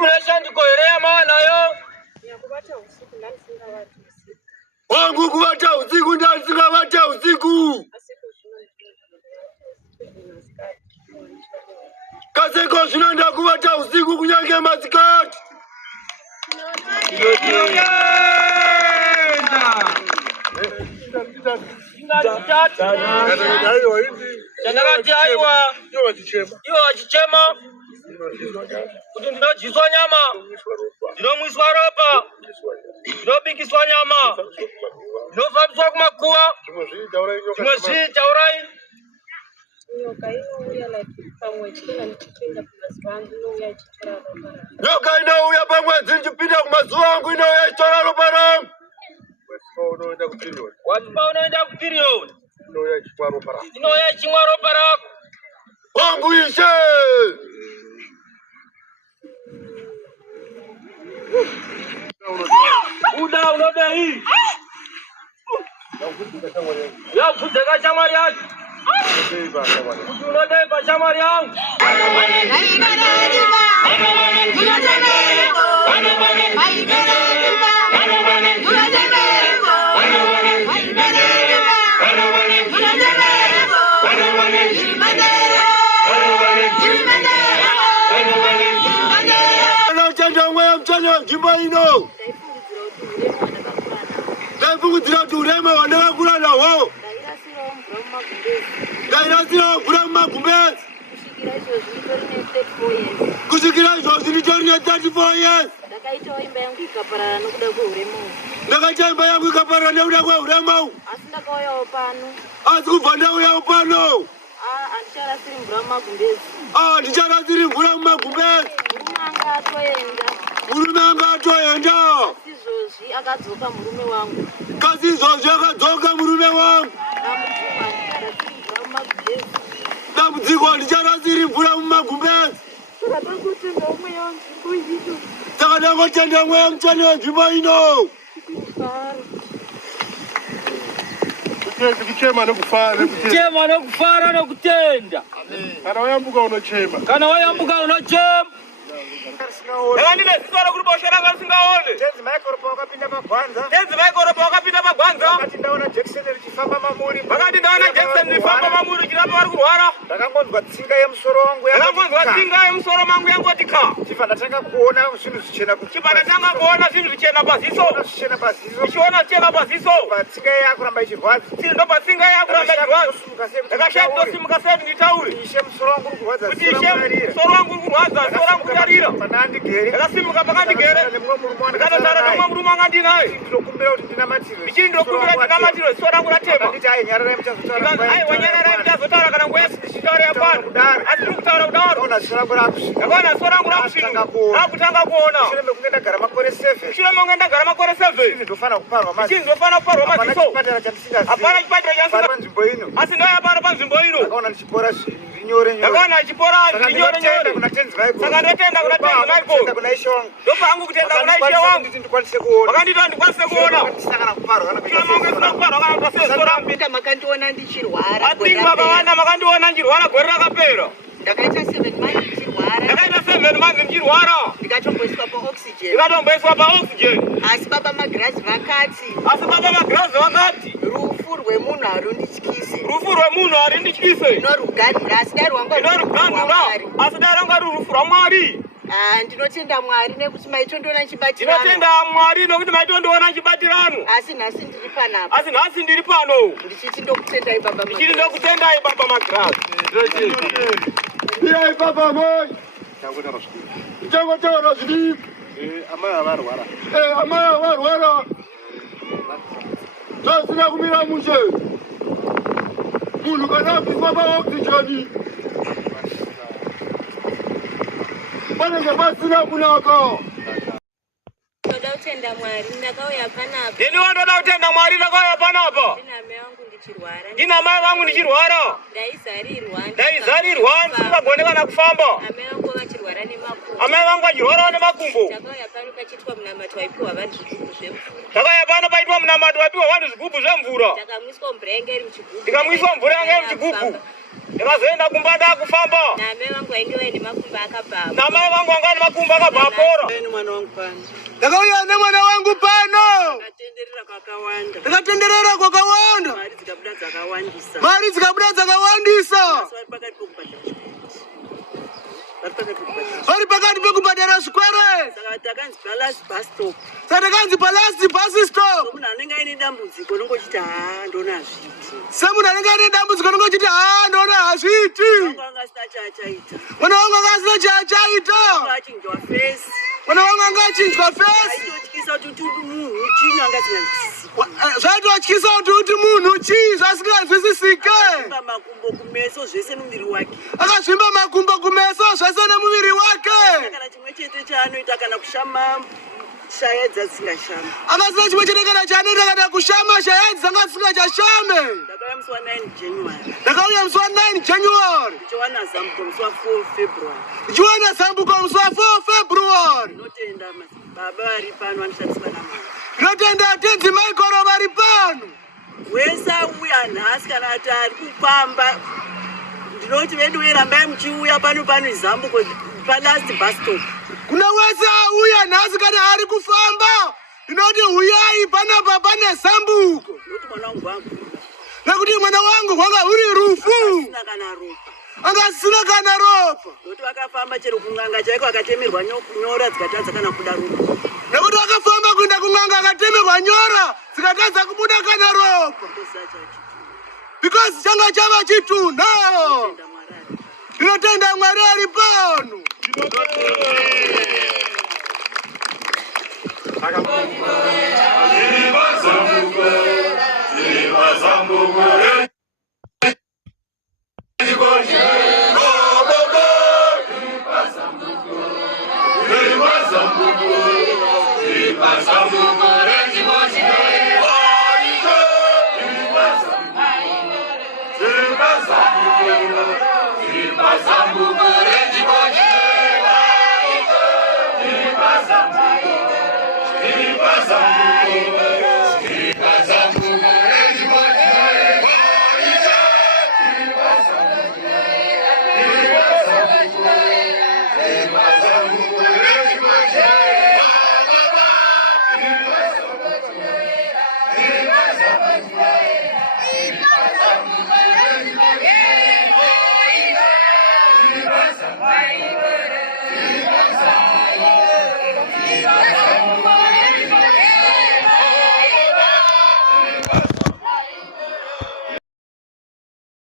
Population koerea maana yo. Wangu kubata usiku ndio sikabata usiku. Kaseko shinaenda kubata usiku kunyage masikati. Ndinojiswa nyama, ndinomwiswa ropa, ndinobikiswa nyama, ndinofambiswa kumakuwa, zvimwe zvitaurayi. Nyoka inouya pamwedzi ichipinda kumazuva angu inouya ichitora ropa rangu. Watipa unoenda kupiriyoni. Inouya ichimwa ropa rako. Wangu ishe. Uda unodai. Yakuzeka shamwari yacho. Kuti unodai pashamwari yangu. Jimba ino. Ndaifungudira kuti urema wandakakura nawo. Ndairasira mvura mumagumbezi. Kusvikira izvozvi nditori ne34 years. Ndakaita imba yangu ikaparara nekuda kweurema. Ndakaita imba yangu ikaparara nekuda kweurema. Asi ndakauyawo pano. Asi kubva ndauyawo pano. Handicharasiri mvura mumagumbezi. Handicharasiri mvura mumagumbezi. Murume anga atoenda. Kasi izvozvi akadzoka murume wangu. Kasi izvozvi akadzoka murume wangu. Dambudziko handicharasiri mvura mumagumbezi. Saka ndangotenda mweya muchani wenzvimbo ino. Kuchema nokufara nokutenda. Kana wayambuka unochema. Ndine sisora kuri bosha ranga risingaone. Tenzi maikoropa wakapinda pagwanza. Vakati ndaona Jackson richifamba mamuri. Chirapa vari kurwara. Ndakangonzwa tsinga yemusoro wangu yangoti ka. Chibva ndatanga kuona zvinhu zvichena paziso. Ndichiona zvichena paziso. Tsinga yakuramba ichirwadza. Ndakashaya kutosimuka sei nditaure. Ishe musoro wangu uri kurwadza. Musoro wangu uri kurwadza. Ndakasimuka pakandigere. Ndakatotara nomwe murume wanga ndinaye. Ndichinokumbira kuti ndinamatirwe soro rangu ratema. Wanyararai muchazotaura kana nguva ndichitaura yapano. Asi ndiri kutaura kudaro. Ndakaona soro rangu rakusvinga. Rakutanga kuona. Mushure mekunge ndagara makore 7. Ndinofanira kuparwa maziso. Hapana chipatara chandisinga. Asi ndoyapano panzvimbo ino. Ndakaona ndichipora nyore. Saka ndotenda kuna tenzi Michael. Ndopangu kutenda kuna ishe wangu. Vakandita ndikwanise kuona. Makandiona ndichirwara. Atingi vakawanda makandiona ndichirwara gore rakapera. Ndakaita 7 months ndichirwara. Ndikatomboiswa paoxygen. Asi baba magirazi vakati. Rufu rwemunhu harindityise. Inoruganhura asi dai rwanga ruri rufu rwaMwari. Ndinotenda Mwari nekuti maitondiona chibatirano. Asi nhasi ndiri pano. Ndichiti ndokutendai baba magirazi. Iyai baba moi. Changotaura zvidii. Amai avarwara. Zvasina kumira mushe. Munhu kana abviswa paoxygen. Panenge pasina kunaka. Ndoda kutenda Mwari ndakauya panapa. Ndinoda kutenda Mwari ndakauya panapa. Ndina mai vangu ndichirwara. Ndaizarirwa ndisingagone kana kufamba. Amai vangu vachirwara nemakumbo. Takauya pano paitwa munamato waipiwa vanhu zvigubhu zvemvura. Ndikamwiswa mvura yanga iri muchigubhu. Ikazenda kumbanda kufamba. Na mai wangu aingiwe ni makumba akababa. Na mai wangu angani makumba akabapora. Ni mwana wangu pano. Ndakauya ne mwana wangu pano. Ndatenderera kwakawanda. Ndakatenderera kwakawanda. Mari dzikabuda dzakawandisa. Mari dzikabuda dzakawandisa. Vari pakati pekubhadhara zvikwere. Saka takanzi balance bus stop. Saka takanzi balance bus stop. Munhu anenge aine dambudziko unongochiti ndona hazviti. Semunhu anenge aine dambudziko unongochiti ndona hazviti. Wangu anga asina chaachaita. Mwana wangu anga asina chaachaita. Achinjwa face. Mwana wangu anga achinjwa face. Aitotyisa kuti munhu chii anga asinganzwisisiki. Zvaitotyisa kuti munhu chii zvasinganzwisisike. Akazvimba makumbo kumeso zvese nomuviri wake. Akazvimba makumbo kumeso zvese nemuviri wake. Kana chimwe chete chaanoita kana kushama shaya dzasingashame. Akasina chimwe chete kana chaanoita kana kushama shaya dzanga dzisingachashame. Ndakauya musi wa9 January. Ndakauya musi wa9 January. Ndichiwana zambuko musi wa4 February. Ndichiwana zambuko musi wa4 February. Ndinotenda baba vari pano vanoshandiswa naMwari. Ndinotenda tenzi Michael vari pano. Wese auya nhasi kana kuti ari kufamba ndinoti vedu rambai muchiuya pano zambuko palast bus stop. Kuna wese auya nhasi kana ari kufamba ndinoti huyai panapa pane zambuko. Noti mwana wangu wangu. Nekuti mwana wangu wanga uri rufu. Asina kana ropa. Anga asina kana ropa. Noti vakafamba chero kun'anga chaiko akatemerwa nyora dzikatadza kana kuda ropa. Nekuti vakafamba kuenda kun'anga akatemerwa nyora dzikatadza kubuda kana ropa. Because changa chava chitunda. Ndinotenda Mwari ari pano. Zambuco